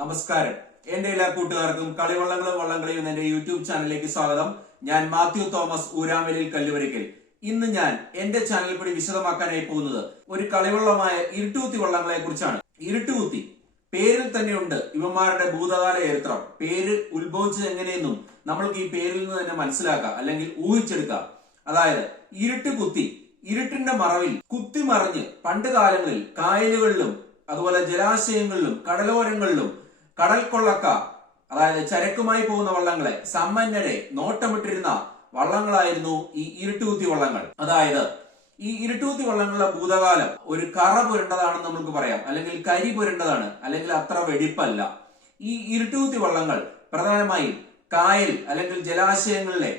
നമസ്കാരം. എന്റെ എല്ലാ കൂട്ടുകാർക്കും കളിവള്ളങ്ങളും വള്ളംകളിയും എന്റെ യൂട്യൂബ് ചാനലിലേക്ക് സ്വാഗതം. ഞാൻ മാത്യു തോമസ് ഊരാമേലിൽ കല്ലുവരിക്കൽ. ഇന്ന് ഞാൻ എന്റെ ചാനലിൽ കൂടി വിശദമാക്കാനായി പോകുന്നത് ഒരു കളിവള്ളമായ ഇരുട്ടുകുത്തി വള്ളങ്ങളെ കുറിച്ചാണ്. ഇരുട്ടുകുത്തി പേരിൽ തന്നെയുണ്ട് ഇവന്മാരുടെ ഭൂതകാല ചരിത്രം. പേര് ഉത്ഭവിച്ചത് എങ്ങനെയെന്നും നമ്മൾക്ക് ഈ പേരിൽ നിന്ന് തന്നെ മനസ്സിലാക്കാം, അല്ലെങ്കിൽ ഊഹിച്ചെടുക്കാം. അതായത് ഇരുട്ടുകുത്തി, ഇരുട്ടിന്റെ മറവിൽ കുത്തിമറിഞ്ഞ് പണ്ട് കാലങ്ങളിൽ കായലുകളിലും അതുപോലെ ജലാശയങ്ങളിലും കടലോരങ്ങളിലും കടൽ കൊള്ളക്കാർ, അതായത് ചരക്കുമായി പോകുന്ന വള്ളങ്ങളെ, സമ്പന്നരെ നോട്ടമിട്ടിരുന്ന വള്ളങ്ങളായിരുന്നു ഈ ഇരുട്ടുകുത്തി വള്ളങ്ങൾ. അതായത് ഈ ഇരുട്ടുകുത്തി വള്ളങ്ങളുടെ ഭൂതകാലം ഒരു കറ പുരണ്ടതാണെന്ന് നമുക്ക് പറയാം, അല്ലെങ്കിൽ കരി പുരണ്ടതാണ്, അല്ലെങ്കിൽ അത്ര വെടിപ്പല്ല. ഈ ഇരുട്ടുകുത്തി വള്ളങ്ങൾ പ്രധാനമായും കായൽ അല്ലെങ്കിൽ ജലാശയങ്ങളിലെ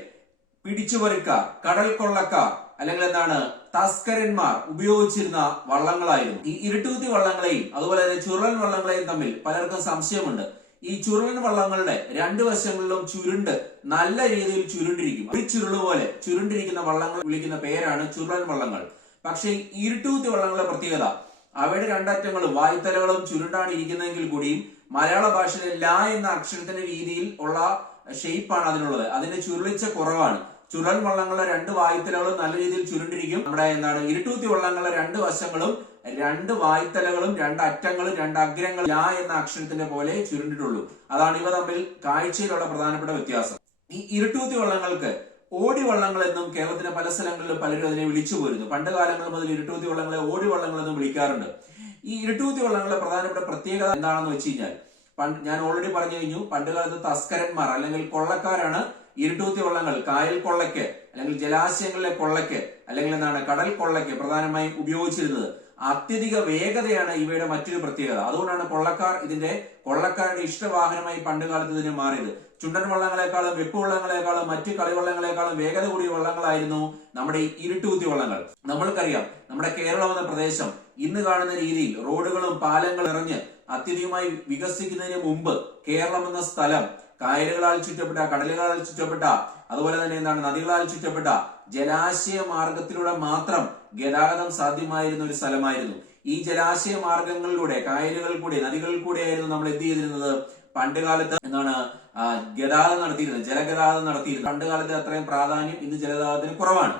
പിടിച്ചുപറിക്കാർ, കടൽ കൊള്ളക്കാർ, അല്ലെങ്കിൽ എന്താണ് തസ്കരന്മാർ ഉപയോഗിച്ചിരുന്ന വള്ളങ്ങളായിരുന്നു. ഈ ഇരുട്ടുകുത്തി വള്ളങ്ങളെയും അതുപോലെ തന്നെ ചുരുളൻ വള്ളങ്ങളെയും തമ്മിൽ പലർക്കും സംശയമുണ്ട്. ഈ ചുരുളൻ വള്ളങ്ങളുടെ രണ്ടു വശങ്ങളിലും ചുരുണ്ട് നല്ല രീതിയിൽ ചുരുണ്ടിരിക്കും. ഒരു ചുരുള് പോലെ ചുരുണ്ടിരിക്കുന്ന വള്ളങ്ങൾ വിളിക്കുന്ന പേരാണ് ചുരുളൻ വള്ളങ്ങൾ. പക്ഷേ ഇരുട്ടുകുത്തി വള്ളങ്ങളുടെ പ്രത്യേകത, അവയുടെ രണ്ടറ്റങ്ങളും വായ്ത്തലകളും ചുരുണ്ടാണ് ഇരിക്കുന്നതെങ്കിൽ കൂടിയും മലയാള ഭാഷയിലെ ല എന്ന അക്ഷരത്തിന്റെ രീതിയിൽ ഉള്ള ഷേപ്പാണ് അതിനുള്ളത്. അതിന്റെ ചുരുളിച്ച കുറവാണ്. ചുരുളൻ വള്ളങ്ങളുടെ രണ്ട് വായ്ത്തലകളും നല്ല രീതിയിൽ ചുരുണ്ടിരിക്കും. നമ്മുടെ ഇരുട്ടുകുത്തി വള്ളങ്ങളുടെ രണ്ട് വശങ്ങളും രണ്ട് വായ്ത്തലകളും രണ്ട് അറ്റങ്ങളും രണ്ട് അഗ്രങ്ങളും ല എന്ന അക്ഷരത്തിന്റെ പോലെ ചുരുണ്ടിട്ടുള്ളൂ. അതാണ് ഇവ തമ്മിൽ കാഴ്ചയിലുള്ള പ്രധാനപ്പെട്ട വ്യത്യാസം. ഈ ഇരുട്ടുകുത്തി വള്ളങ്ങൾക്ക് ഓടി വള്ളങ്ങൾ എന്നും കേരളത്തിലെ പല സ്ഥലങ്ങളിലും പലരും അതിനെ വിളിച്ചു പോരുന്നു. പണ്ട് കാലങ്ങൾ മുതൽ ഇരുട്ടുകുത്തി വള്ളങ്ങളെ ഓടി വള്ളങ്ങൾ എന്നും വിളിക്കാറുണ്ട്. ഈ ഇരുട്ടുകുത്തി വള്ളങ്ങളുടെ പ്രധാനപ്പെട്ട പ്രത്യേകത എന്താണെന്ന് വെച്ച് കഴിഞ്ഞാൽ, ഞാൻ ഓൾറെഡി പറഞ്ഞു കഴിഞ്ഞു, പണ്ടുകാലത്ത് തസ്കരന്മാർ അല്ലെങ്കിൽ കൊള്ളക്കാരാണ് ഇരുട്ടുകുത്തി വള്ളങ്ങൾ കായൽ കൊള്ളയ്ക്ക് അല്ലെങ്കിൽ ജലാശയങ്ങളിലെ കൊള്ളയ്ക്ക് അല്ലെങ്കിൽ കടൽ കൊള്ളയ്ക്ക് പ്രധാനമായും ഉപയോഗിച്ചിരുന്നത്. അത്യധിക വേഗതയാണ് ഇവയുടെ മറ്റൊരു പ്രത്യേകത. അതുകൊണ്ടാണ് കൊള്ളക്കാരുടെ ഇഷ്ടവാഹനമായി പണ്ടുകാലത്ത് ഇതിനെ മാറിയത്. ചുണ്ടൻ വള്ളങ്ങളെക്കാളും വെപ്പ് വള്ളങ്ങളെക്കാളും മറ്റു കളിവള്ളങ്ങളെക്കാളും വേഗത കൂടിയ വള്ളങ്ങളായിരുന്നു നമ്മുടെ ഈ ഇരുട്ടുകുത്തി വള്ളങ്ങൾ. നമ്മൾക്കറിയാം, നമ്മുടെ കേരളം എന്ന പ്രദേശം ഇന്ന് കാണുന്ന രീതിയിൽ റോഡുകളും പാലങ്ങളും നിറഞ്ഞ് അത്യധികമായി വികസിക്കുന്നതിന് മുമ്പ് കേരളം എന്ന സ്ഥലം കായലുകളാൽ ചുറ്റപ്പെട്ട, കടലുകളാൽ ചുറ്റപ്പെട്ട, അതുപോലെ തന്നെ നദികളാൽ ചുറ്റപ്പെട്ട ജലാശയ മാർഗത്തിലൂടെ മാത്രം ഗതാഗതം സാധ്യമായിരുന്ന ഒരു സ്ഥലമായിരുന്നു. ഈ ജലാശയ മാർഗങ്ങളിലൂടെ, കായലുകൾ കൂടെ, നദികളിൽ കൂടെയായിരുന്നു നമ്മൾ എന്ത് ചെയ്തിരുന്നത്? പണ്ടുകാലത്ത് ഗതാഗതം നടത്തിയിരുന്നത്, ജലഗതാഗതം നടത്തിയിരുന്നത്. പണ്ടുകാലത്ത് അത്രയും പ്രാധാന്യം ഇന്ന് ജലഗതാഗതത്തിന് കുറവാണ്.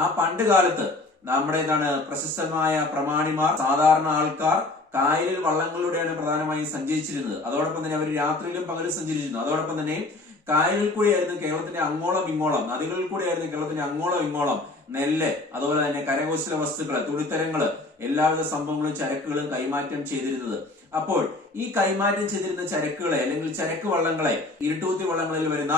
ആ പണ്ട് കാലത്ത് നമ്മുടെ പ്രശസ്തമായ പ്രമാണിമാർ, സാധാരണ ആൾക്കാർ കായലിൽ വള്ളങ്ങളിലൂടെയാണ് പ്രധാനമായും സഞ്ചരിച്ചിരുന്നത്. അതോടൊപ്പം തന്നെ അവർ രാത്രിയിലും പകലും സഞ്ചരിച്ചിരുന്നു. അതോടൊപ്പം തന്നെ കായലിൽ കൂടിയായിരുന്നു കേരളത്തിന്റെ അങ്ങോളം ഇങ്ങോളം, നദികളിൽ കൂടിയായിരുന്നു കേരളത്തിന്റെ അങ്ങോളം ഇങ്ങോളം നെല്ല്, അതുപോലെ തന്നെ കരകൗശല വസ്തുക്കള്, തുണിത്തരങ്ങള്, എല്ലാവിധ സംഭവങ്ങളും ചരക്കുകളും കൈമാറ്റം ചെയ്തിരുന്നത്. അപ്പോൾ ഈ കൈമാറ്റം ചെയ്തിരുന്ന ചരക്കുകളെ അല്ലെങ്കിൽ ചരക്ക് വള്ളങ്ങളെ ഇരുട്ടുകുത്തി വള്ളങ്ങളിൽ വരുന്ന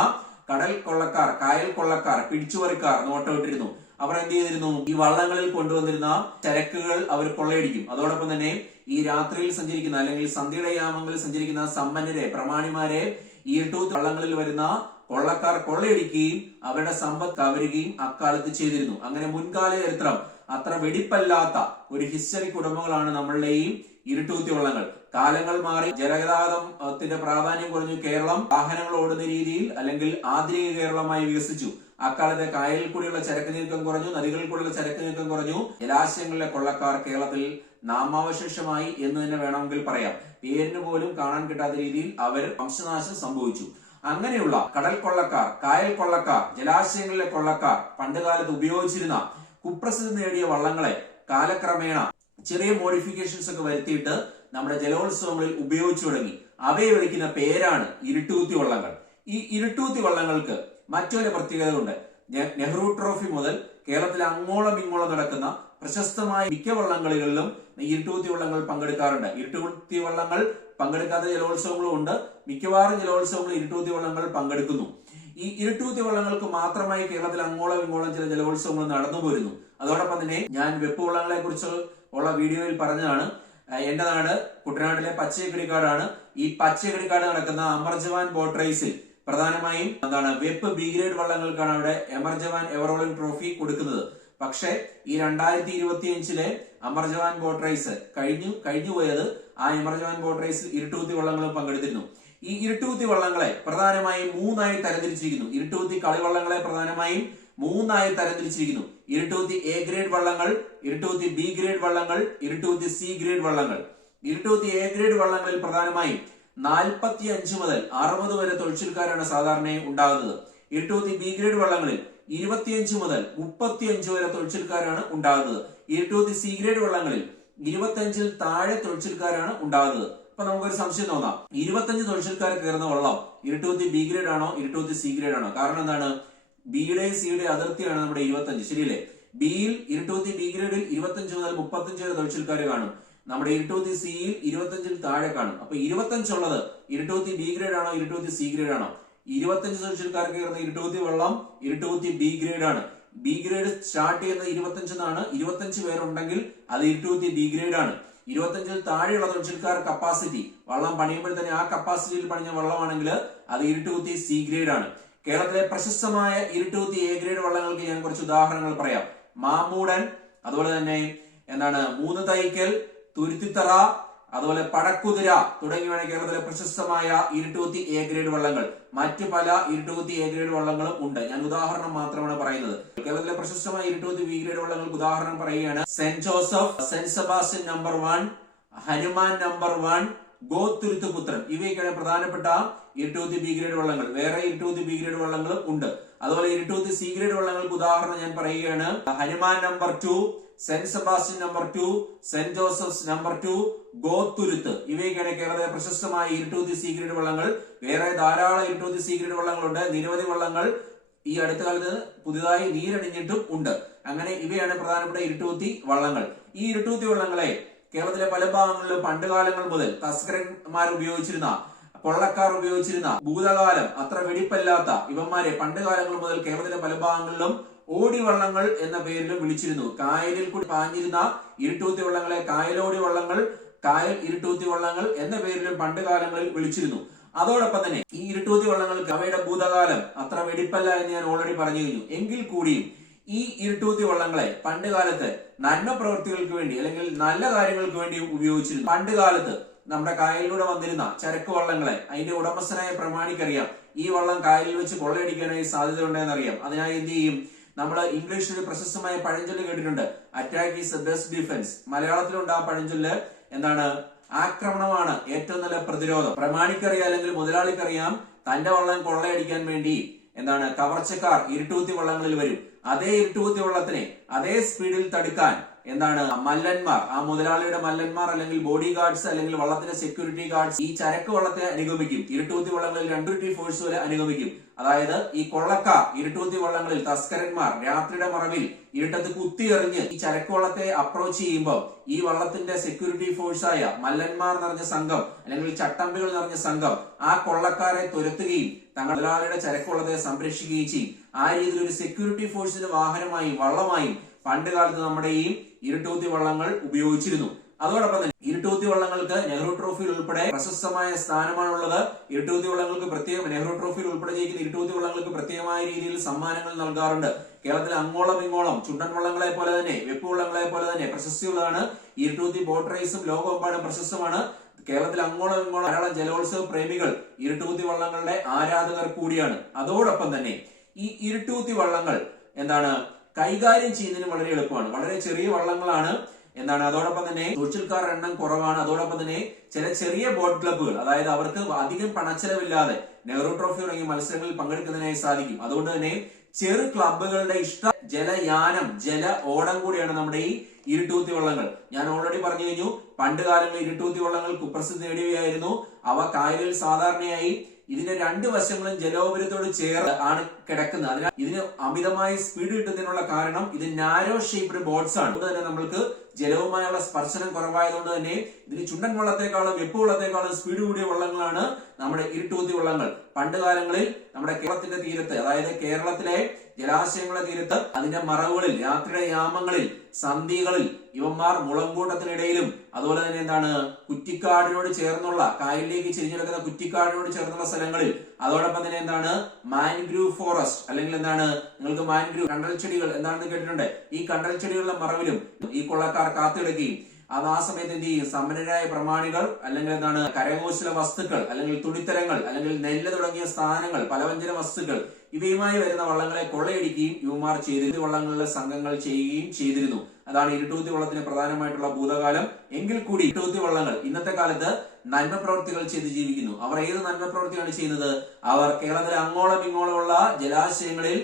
കടൽ കൊള്ളക്കാർ, കായൽ കൊള്ളക്കാർ, പിടിച്ചുപറിക്കാർ നോട്ടമിട്ടിരുന്നു. അവർ എന്ത് ചെയ്തിരുന്നു? ഈ വള്ളങ്ങളിൽ കൊണ്ടുവന്നിരുന്ന ചരക്കുകൾ അവർ കൊള്ളയടിക്കും. അതോടൊപ്പം തന്നെ ഈ രാത്രിയിൽ സഞ്ചരിക്കുന്ന അല്ലെങ്കിൽ സന്ധ്യയുടെ യാമങ്ങളിൽ സഞ്ചരിക്കുന്ന സമ്പന്നരെ, പ്രമാണിമാരെ ഈ ഇരുട്ടുകുത്തി വള്ളങ്ങളിൽ വരുന്ന കൊള്ളക്കാർ കൊള്ളയടിക്കുകയും അവരുടെ സമ്പത്ത് കവരുകയും അക്കാലത്ത് ചെയ്തിരുന്നു. അങ്ങനെ മുൻകാല ചരിത്രം അത്ര വെടിപ്പല്ലാത്ത ഒരു ഹിസ്റ്ററിക് ഉടമകളാണ് നമ്മളുടെ ഈ ഇരുട്ടുകുത്തി വള്ളങ്ങൾ. കാലങ്ങൾ മാറി, ജലഗതാഗതത്തിന്റെ പ്രാധാന്യം കുറഞ്ഞു, കേരളം വാഹനങ്ങൾ ഓടുന്ന രീതിയിൽ അല്ലെങ്കിൽ ആധുനിക കേരളമായി വികസിച്ചു. അക്കാലത്തെ കായലിൽ കൂടിയുള്ള ചരക്ക് നീക്കം കുറഞ്ഞു, നദികളിൽ കൂടിയുള്ള ചരക്ക് നീക്കം കുറഞ്ഞു. ജലാശയങ്ങളിലെ കൊള്ളക്കാർ കേരളത്തിൽ നാമാവശേഷമായി എന്ന് തന്നെ വേണമെങ്കിൽ പറയാം. പേരിന് പോലും കാണാൻ കിട്ടാത്ത രീതിയിൽ അവർ വംശനാശം സംഭവിച്ചു. അങ്ങനെയുള്ള കടൽ കൊള്ളക്കാർ, കായൽ കൊള്ളക്കാർ, ജലാശയങ്ങളിലെ കൊള്ളക്കാർ പണ്ടുകാലത്ത് ഉപയോഗിച്ചിരുന്ന കുപ്രസിദ്ധി നേടിയ വള്ളങ്ങളെ കാലക്രമേണ ചെറിയ മോഡിഫിക്കേഷൻസ് ഒക്കെ വരുത്തിയിട്ട് നമ്മുടെ ജലോത്സവങ്ങളിൽ ഉപയോഗിച്ചു തുടങ്ങി. അവയെ വിളിക്കുന്ന പേരാണ് ഇരുട്ടുകുത്തി വള്ളങ്ങൾ. ഈ ഇരുട്ടുകുത്തി വള്ളങ്ങൾക്ക് മറ്റൊരു പ്രത്യേകത ഉണ്ട്. നെഹ്റു ട്രോഫി മുതൽ കേരളത്തിലെ അങ്ങോളം ഇങ്ങോളം നടക്കുന്ന പ്രശസ്തമായ മിക്ക വള്ളംകളികളിലും ഇരുട്ടുകുത്തി വള്ളങ്ങൾ പങ്കെടുക്കാറുണ്ട്. ഇരുട്ടുകുത്തി വള്ളങ്ങൾ പങ്കെടുക്കാത്ത ജലോത്സവങ്ങളും ഉണ്ട്. മിക്കവാറും ജലോത്സവങ്ങളിൽ ഇരുട്ടുകുത്തി വള്ളങ്ങൾ പങ്കെടുക്കുന്നു. ഈ ഇരുട്ടുകുത്തി വള്ളങ്ങൾക്ക് മാത്രമായി കേരളത്തിൽ അങ്ങോളം ഇങ്ങോളം ചില ജലോത്സവങ്ങൾ നടന്നു പോരുന്നു. അതോടൊപ്പം തന്നെ ഞാൻ വെപ്പ് വള്ളങ്ങളെ കുറിച്ച് ഉള്ള വീഡിയോയിൽ പറഞ്ഞതാണ്. എന്റെ നാട് കുട്ടനാട്ടിലെ പച്ചയക്കിടിക്കാടാണ്. ഈ പച്ചയക്കിടിക്കാട് നടക്കുന്ന അമർ ജവാൻ ബോട്ട് റേസിൽ പ്രധാനമായും വെപ്പ് ബി ഗ്രേഡ് വള്ളങ്ങൾക്കാണ് അവിടെ അമർ ജവാൻ എവറോളിംഗ് ട്രോഫി കൊടുക്കുന്നത്. പക്ഷേ ഈ 2025 അമർ ജവാൻ ബോട്ട് റേസ് കഴിഞ്ഞു പോയത്, ആ അമർ ജവാൻ ബോട്ട് റേസിൽ ഇരുട്ടുകുത്തി വള്ളങ്ങളും പങ്കെടുത്തിരുന്നു. ഈ ഇരുട്ടുകുത്തി വള്ളങ്ങളെ പ്രധാനമായും മൂന്നായി തരംതിരിച്ചിരിക്കുന്നു. ഇരുട്ടുകുത്തി കളിവള്ളങ്ങളെ പ്രധാനമായും മൂന്നായി തരംതിരിച്ചിരിക്കുന്നു. ഇരുട്ടുകുത്തി എ ഗ്രേഡ് വള്ളങ്ങൾ, ഇരുട്ടുകുത്തി ബി ഗ്രേഡ് വള്ളങ്ങൾ, ഇരുട്ടുകുത്തി സി ഗ്രേഡ് വള്ളങ്ങൾ. ഇരുട്ടുകുത്തി എ ഗ്രേഡ് വള്ളങ്ങളിൽ പ്രധാനമായും 45 മുതൽ 60 വരെ തൊഴിച്ചിൽക്കാരാണ് സാധാരണയായി ഉണ്ടാകുന്നത്. ഇരുട്ടൂത്തി ബി ഗ്രേഡ് വള്ളങ്ങളിൽ 25 മുതൽ 35 വരെ തൊഴിച്ചിൽക്കാരാണ് ഉണ്ടാകുന്നത്. ഇരുട്ടൂത്തി സി ഗ്രേഡ് വള്ളങ്ങളിൽ 25-ൽ താഴെ തൊഴിച്ചിൽക്കാരാണ് ഉണ്ടാകുന്നത്. അപ്പൊ നമുക്കൊരു സംശയം തോന്നാം, 25 തൊഴിച്ചിൽക്കാർ കയറുന്ന വള്ളം ഇരുട്ടൂത്തി ബി ഗ്രേഡ് ആണോ ഇരുട്ടൂത്തി സി ഗ്രേഡ് ആണോ? കാരണം എന്താണ്, ബിയുടെയും സിയുടെയും അതിർത്തിയാണ് നമ്മുടെ 25, ശരിയല്ലേ? ബിയിൽ ഇരുട്ടൂത്തി ബി ഗ്രേഡിൽ 25 മുതൽ 35 വരെ തൊഴിച്ചിൽക്കാർ കാണും. നമ്മുടെ ഇരുട്ടൂത്തി സിയിൽ 25-ൽ താഴെ കാണും. അപ്പൊ 25 ഉള്ളത് ഇരുട്ടൂത്തി ബി ഗ്രേഡ് ആണോ ഇരുട്ടൂത്തി സി ഗ്രേഡ് ആണോ? 25 തൊഴിച്ചിൽക്കാർ കയറുന്ന ഇരുട്ടൂത്തി വള്ളം ഇരുട്ടൂത്തി ബി ഗ്രേഡ് ആണ്. ബി ഗ്രേഡ് സ്റ്റാർട്ട് ചെയ്യുന്നത് 25 എന്നാണ്. 25 പേരുണ്ടെങ്കിൽ അത് ഇരുട്ടൂത്തി ബി ഗ്രേഡ് ആണ്. 25-ൽ താഴെയുള്ള തൊഴിച്ചിൽക്കാർ കപ്പാസിറ്റി, വള്ളം പണിയുമ്പോൾ തന്നെ ആ കപ്പാസിറ്റിയിൽ പണിഞ്ഞ വള്ളമാണെങ്കിൽ അത് ഇരുട്ടൂത്തി സി ഗ്രേഡ് ആണ്. കേരളത്തിലെ പ്രശസ്തമായ ഇരുട്ടൂത്തി എ ഗ്രേഡ് വള്ളങ്ങൾക്ക് ഞാൻ കുറച്ച് ഉദാഹരണങ്ങൾ പറയാം. മാമൂടൻ, അതുപോലെ തന്നെ മൂന്ന് തൈക്കൽ, തുരുത്തിത്തറ, അതുപോലെ പടക്കുതിര തുടങ്ങിയവയാണ് കേരളത്തിലെ പ്രശസ്തമായ ഇരുട്ടൂത്തി എ ഗ്രേഡ് വള്ളങ്ങൾ. മറ്റു പല ഇരുട്ടൂത്തി എ ഗ്രേഡ് വള്ളങ്ങളും ഉണ്ട്. ഞാൻ ഉദാഹരണം മാത്രമാണ് പറയുന്നത്. കേരളത്തിലെ പ്രശസ്തമായ ഇരുട്ടൂത്തി ബി ഗ്രേഡ് വള്ളങ്ങൾക്ക് ഉദാഹരണം പറയുകയാണ്. Saint Joseph, saint Sebastian number 1, Hanuman number 1, ഗോത്തുരുത്തുപുത്രൻ, ഇവയൊക്കെയാണ് പ്രധാനപ്പെട്ട ഇരുട്ടൂത്തി ബി ഗ്രേഡ് വള്ളങ്ങൾ. വേറെ ഇരുട്ടൂത്തി ബി ഗ്രേഡ് വള്ളങ്ങളും ഉണ്ട്. അതുപോലെ ഇരുട്ടൂത്തി സി ഗ്രേഡ് വള്ളങ്ങൾക്ക് ഉദാഹരണം ഞാൻ പറയുകയാണ്. Hanuman number 2, saint Sebastian number 2, saint Joseph's number 2, ഗോത്തുരുത്ത്, ഇവയൊക്കെയാണ് കേരളത്തിലെ പ്രശസ്തമായ ഇരുട്ടൂത്തി സി ഗ്രേഡ് വള്ളങ്ങൾ. വേറെ ധാരാളം ഇരുട്ടൂത്തി സി ഗ്രേഡ് വള്ളങ്ങളുണ്ട്. നിരവധി വള്ളങ്ങൾ ഈ അടുത്ത കാലത്ത് പുതിയതായി നീരണിഞ്ഞിട്ടും ഉണ്ട്. അങ്ങനെ ഇവയാണ് പ്രധാനപ്പെട്ട ഇരുട്ടൂത്തി വള്ളങ്ങൾ. ഈ ഇരുട്ടൂത്തി വള്ളങ്ങളെ കേരളത്തിലെ പല ഭാഗങ്ങളിലും പണ്ടുകാലങ്ങൾ മുതൽ തസ്കരന്മാർ ഉപയോഗിച്ചിരുന്ന, കൊള്ളക്കാർ ഉപയോഗിച്ചിരുന്ന, ഭൂതകാലം അത്ര വെടിപ്പല്ലാത്ത ഇവന്മാരെ പണ്ടുകാലങ്ങൾ മുതൽ കേരളത്തിലെ പല ഭാഗങ്ങളിലും ഓടിവള്ളങ്ങൾ എന്ന പേരിലും വിളിച്ചിരുന്നു. കായലിൽ കൂടി പാഞ്ഞിരുന്ന ഇരുട്ടൂത്തി വള്ളങ്ങളെ കായലോടി വള്ളങ്ങൾ, കായൽ ഇരുട്ടൂത്തി വള്ളങ്ങൾ എന്ന പേരിലും പണ്ട് കാലങ്ങളിൽ വിളിച്ചിരുന്നു. അതോടൊപ്പം തന്നെ ഈ ഇരുട്ടൂത്തി വള്ളങ്ങൾക്ക് അവയുടെ ഭൂതകാലം അത്ര വെടിപ്പല്ല എന്ന് ഞാൻ ഓൾറെഡി പറഞ്ഞു കഴിഞ്ഞു. എങ്കിൽ കൂടിയും ഈ ഇരുട്ടൂത്തി വള്ളങ്ങളെ പണ്ട് കാലത്ത് നന്മ പ്രവൃത്തികൾക്ക് വേണ്ടി അല്ലെങ്കിൽ നല്ല കാര്യങ്ങൾക്ക് വേണ്ടി ഉപയോഗിച്ചിരുന്നു. പണ്ട് കാലത്ത് നമ്മുടെ കായലിലൂടെ വന്നിരുന്ന ചരക്ക് വള്ളങ്ങളെ അതിന്റെ ഉടമസ്ഥനായ പ്രമാണിക്കറിയാം ഈ വള്ളം കായലിൽ വെച്ച് കൊള്ളയടിക്കാനായി സാധ്യത ഉണ്ടെന്ന് അറിയാം. അതിനായി എന്ത് ചെയ്യും? നമ്മൾ ഇംഗ്ലീഷിൽ പ്രശസ്തമായ പഴഞ്ചൊല്ല് കേട്ടിട്ടുണ്ട്, attack is the best defence. മലയാളത്തിലുണ്ട് ആ പഴഞ്ചൊല്ല്. ആക്രമണമാണ് ഏറ്റവും നല്ല പ്രതിരോധം. പ്രമാണിക്കറിയാം അല്ലെങ്കിൽ മുതലാളിക്കറിയാം തന്റെ വള്ളം കൊള്ളയടിക്കാൻ വേണ്ടി കവർച്ചക്കാർ ഇരുട്ടൂത്തി വള്ളങ്ങളിൽ വരും. അതേ ഇരുട്ടൂത്തി വള്ളത്തിനെ അതേ സ്പീഡിൽ തടുക്കാൻ മല്ലന്മാർ, ആ മുതലാളിയുടെ മല്ലന്മാർ അല്ലെങ്കിൽ ബോഡി ഗാർഡ്സ് അല്ലെങ്കിൽ വള്ളത്തിന്റെ സെക്യൂരിറ്റി ഗാർഡ്സ് ഈ ചരക്ക് വള്ളത്തെ അനുഗമിക്കും. ഇരുട്ടൂത്തി വള്ളങ്ങളിൽ 2 ഫോഴ്സ് വരെ അനുഗമിക്കും. അതായത് ഈ കൊള്ളക്കാർ ഇരുട്ടൂത്തി വള്ളങ്ങളിൽ തസ്കരന്മാർ രാത്രിയുടെ മറവിൽ ഇരുട്ടത്ത് കുത്തിയെറിഞ്ഞ് ഈ ചരക്ക് വള്ളത്തെ അപ്രോച്ച് ചെയ്യുമ്പോൾ ഈ വള്ളത്തിന്റെ സെക്യൂരിറ്റി ഫോഴ്സായ മല്ലന്മാർ നിറഞ്ഞ സംഘം അല്ലെങ്കിൽ ചട്ടമ്പികൾ നിറഞ്ഞ സംഘം ആ കൊള്ളക്കാരെ തുരത്തുകയും തങ്ങളുടെ മുതലാളിയുടെ ചരക്ക് വള്ളത്തെ സംരക്ഷിക്കുകയും ചെയ്യും. ആ രീതിയിൽ ഒരു സെക്യൂരിറ്റി ഫോഴ്സിന്റെ വാഹനമായും വള്ളമായും പണ്ട് കാലത്ത് നമ്മുടെ ഈ ഇരുട്ടൂത്തി വള്ളങ്ങൾ ഉപയോഗിച്ചിരുന്നു. അതോടൊപ്പം തന്നെ ഇരുട്ടൂത്തി വള്ളങ്ങൾക്ക് നെഹ്റു ട്രോഫിയിൽ ഉൾപ്പെടെ പ്രശസ്തമായ സ്ഥാനമാണുള്ളത്. ഇരുട്ടൂത്തി വള്ളങ്ങൾക്ക് നെഹ്റു ട്രോഫിയിൽ ഉൾപ്പെടെ ജയിക്കുന്ന ഇരുട്ടൂത്തി വള്ളങ്ങൾക്ക് പ്രത്യേകമായ രീതിയിൽ സമ്മാനങ്ങൾ നൽകാറുണ്ട്. കേരളത്തിൽ അങ്ങോളം ഇങ്ങോളം ചുണ്ടൻ വള്ളങ്ങളെ പോലെ തന്നെ വെപ്പ് വള്ളങ്ങളെ പോലെ തന്നെ പ്രശസ്തിയുള്ളതാണ് ഇരുട്ടൂത്തി ബോട്ട് റേസും. ലോകമെമ്പാടും പ്രശസ്തമാണ്. കേരളത്തിൽ അങ്ങോളം ഇങ്ങോളം ധാരാളം ജലോത്സവ പ്രേമികൾ ഇരുട്ടൂത്തി വള്ളങ്ങളുടെ ആരാധകർ കൂടിയാണ്. അതോടൊപ്പം തന്നെ ഈ ഇരുട്ടൂത്തി വള്ളങ്ങൾ കൈകാര്യം ചെയ്യുന്നതിന് വളരെ എളുപ്പമാണ്. വളരെ ചെറിയ വള്ളങ്ങളാണ്. അതോടൊപ്പം തന്നെ തൊഴിൽക്കാരുടെ എണ്ണം കുറവാണ്. അതോടൊപ്പം തന്നെ ചില ചെറിയ ബോട്ട് ക്ലബ്ബുകൾ, അതായത് അവർക്ക് അധികം പണച്ചെലവില്ലാതെ നെഹ്റു ട്രോഫി തുടങ്ങിയ മത്സരങ്ങളിൽ പങ്കെടുക്കുന്നതിനായി സാധിക്കും. അതുകൊണ്ട് തന്നെ ചെറു ക്ലബ്ബുകളുടെ ഇഷ്ട ജല ഓടം കൂടിയാണ് നമ്മുടെ ഈ ഇരുട്ടൂത്തി വള്ളങ്ങൾ. ഞാൻ ഓൾറെഡി പറഞ്ഞു കഴിഞ്ഞു, പണ്ട് കാലങ്ങളിൽ ഇരുട്ടൂത്തി വള്ളങ്ങൾ കുപ്രസിദ്ധി നേടിയവയായിരുന്നു. അവ കായലിൽ സാധാരണയായി ഇതിന്റെ 2 വശങ്ങളും ജലോപരിതത്തോട് ചേർന്ന് ആണ് കിടക്കുന്നത്. അതിനാൽ ഇതിന് അമിതമായി സ്പീഡ് കിട്ടുന്നതിനുള്ള കാരണം ഇത് നാരോ ഷേപ്ഡ് ബോട്ട്സ് ആണ്. അതുകൊണ്ട് തന്നെ നമ്മൾക്ക് ജലവുമായുള്ള സ്പർശനം കുറവായതുകൊണ്ട് തന്നെ ഇതിന് ചുണ്ടൻ വള്ളത്തെക്കാളും വെപ്പ് വള്ളത്തെക്കാളും സ്പീഡ് കൂടിയ വള്ളങ്ങളാണ് നമ്മുടെ ഇരുട്ടൂത്തി വള്ളങ്ങൾ. പണ്ട് കാലങ്ങളിൽ നമ്മുടെ കേരളത്തിന്റെ തീരത്ത്, അതായത് കേരളത്തിലെ ജലാശയങ്ങളുടെ തീരത്ത് അതിന്റെ മറവുകളിൽ രാത്രിയുടെ യാമങ്ങളിൽ സന്ധികളിൽ ഇവന്മാർ മുളങ്കൂട്ടത്തിനിടയിലും അതുപോലെ തന്നെ കുറ്റിക്കാടിനോട് ചേർന്നുള്ള കായലിലേക്ക് ചെരിഞ്ഞെടുക്കുന്ന കുറ്റിക്കാടിനോട് ചേർന്നുള്ള സ്ഥലങ്ങളിൽ, അതോടൊപ്പം തന്നെ മാൻഗ്രൂവ് ഫോറസ്റ്റ് അല്ലെങ്കിൽ നിങ്ങൾക്ക് മാൻഗ്രൂവ് കണ്ടൽ ചെടികൾ എന്താണെന്ന് കേട്ടിട്ടുണ്ട്. ഈ കണ്ടൽ ചെടികളുടെ മറവിലും ഈ കൊള്ളക്കാർ കാത്തിടക്കുകയും ആ സമയത്ത് എന്ത് ചെയ്യും? സമ്പന്നരായ പ്രമാണികൾ അല്ലെങ്കിൽ കരകൗശല വസ്തുക്കൾ അല്ലെങ്കിൽ തുണിത്തരങ്ങൾ അല്ലെങ്കിൽ നെല്ല് തുടങ്ങിയ സ്ഥാനങ്ങൾ, പലവ്യഞ്ജന വസ്തുക്കൾ ഇവയുമായി വരുന്ന വള്ളങ്ങളെ കൊള്ളയടിക്കുകയും യുവമാർ ചെയ്തിരുന്നു. വള്ളങ്ങളിലെ സംഘങ്ങൾ ചെയ്യുകയും ചെയ്തിരുന്നു. അതാണ് ഇരുട്ടൂത്തി വള്ളത്തിന് പ്രധാനമായിട്ടുള്ള ഭൂതകാലം. എങ്കിൽ കൂടി ഇരുട്ടൂത്തി വള്ളങ്ങൾ ഇന്നത്തെ കാലത്ത് നന്മ പ്രവൃത്തികൾ ചെയ്ത് ജീവിക്കുന്നു. അവർ ഏത് നന്മ പ്രവൃത്തിയാണ് ചെയ്യുന്നത്? അവർ കേരളത്തിലെ അങ്ങോളം ഇങ്ങോളമുള്ള ജലാശയങ്ങളിൽ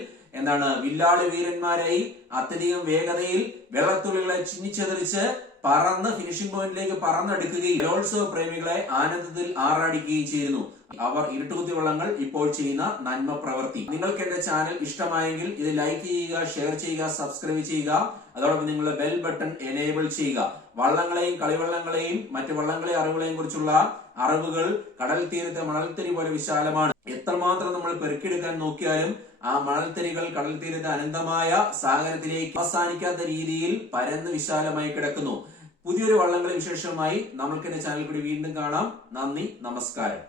വില്ലാളി വീരന്മാരായി അത്യധികം വേഗതയിൽ വെള്ളത്തുള്ളികളെ ചിന്നിച്ചെതറിച്ച് പറന്ന് ഫിനിഷിംഗ് പോയിന്റിലേക്ക് പറന്നെടുക്കുകയും കലോത്സവ പ്രേമികളെ ആനന്ദത്തിൽ ആറാടിക്കുകയും ചെയ്യുന്നു. അവർ ഇരുട്ടുകുത്തി വള്ളങ്ങൾ ഇപ്പോൾ ചെയ്യുന്ന നന്മ പ്രവൃത്തി. നിങ്ങൾക്ക് എന്റെ ചാനൽ ഇഷ്ടമായെങ്കിൽ ഇത് ലൈക്ക് ചെയ്യുക, ഷെയർ ചെയ്യുക, സബ്സ്ക്രൈബ് ചെയ്യുക. അതോടൊപ്പം നിങ്ങളുടെ ബെൽ ബട്ടൺ എനേബിൾ ചെയ്യുക. വള്ളങ്ങളെയും കളിവള്ളങ്ങളെയും മറ്റു വള്ളങ്ങളെ അറിവുകളെയും കുറിച്ചുള്ള അറിവുകൾ കടൽ തീരത്തെ മണൽത്തരി പോലെ വിശാലമാണ്. എത്രമാത്രം നമ്മൾ പെറുക്കിയെടുക്കാൻ നോക്കിയാലും ആ മണൽത്തരികൾ കടൽ തീരത്തെ അനന്തമായ സാഗരത്തിലേക്ക് അവസാനിക്കാത്ത രീതിയിൽ പരന്ന് വിശാലമായി കിടക്കുന്നു. പുതിയൊരു വള്ളംകളി വിശേഷമായി നമ്മൾക്ക് എന്റെ ചാനൽ കൂടി വീണ്ടും കാണാം. നന്ദി, നമസ്കാരം.